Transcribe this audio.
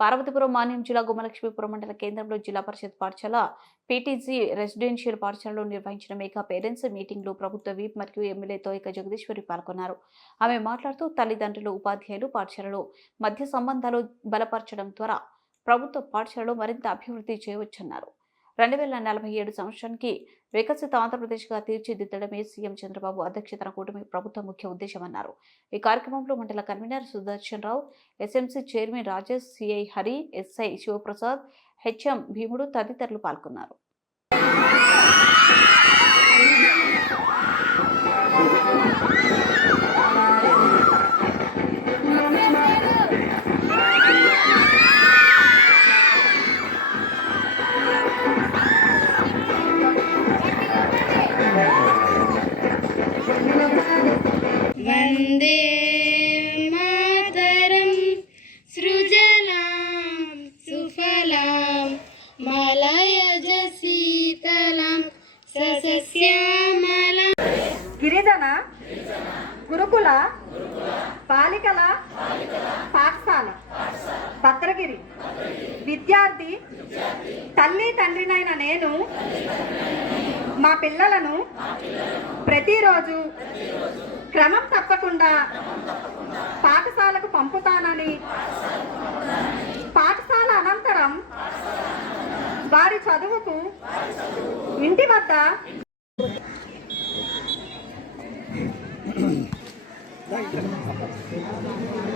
పార్వతీపురం మాన్యం జిల్లా గుమలక్ష్మీపురం మండల కేంద్రంలో జిల్లా పరిషత్ పాఠశాల పీటీజీ రెసిడెన్షియల్ పాఠశాలలో నిర్వహించిన మెగా పేరెంట్స్ మీటింగ్లో ప్రభుత్వ వీప్ మరియు ఎమ్మెల్యేతో ఇక జగదీశ్వరి పాల్గొన్నారు. ఆమె మాట్లాడుతూ తల్లిదండ్రులు ఉపాధ్యాయులు పాఠశాలలో మధ్య సంబంధాలు బలపరచడం ద్వారా ప్రభుత్వ పాఠశాలలో మరింత అభివృద్ధి చేయవచ్చన్నారు. రెండు వేల నలభై ఏడు సంవత్సరానికి వికసిత ఆంధ్రప్రదేశ్గా తీర్చిదిద్దడమే సీఎం చంద్రబాబు అధ్యక్షతన కూటమి ప్రభుత్వ ముఖ్య ఉద్దేశమన్నారు. ఈ కార్యక్రమంలో మండల convener Sudarshan Rao SMC chairman Rajesh CI Hari SI Sivaprasad HM Bheemudu తదితరులు పాల్గొన్నారు. వందే మాతరం సృజలాం మలయజ శీతలం సస్యశ్యామలం గిరిజన గురుకుల బాలికల పాఠశాల భద్రగిరి విద్యార్థి తల్లి తండ్రినైన నేను మా పిల్లలను ప్రతిరోజు క్రమం తప్పకుండా పాఠశాలకు పంపుతానని పాఠశాల అనంతరం వారి చదువుకు ఇంటి వద్ద Thank you.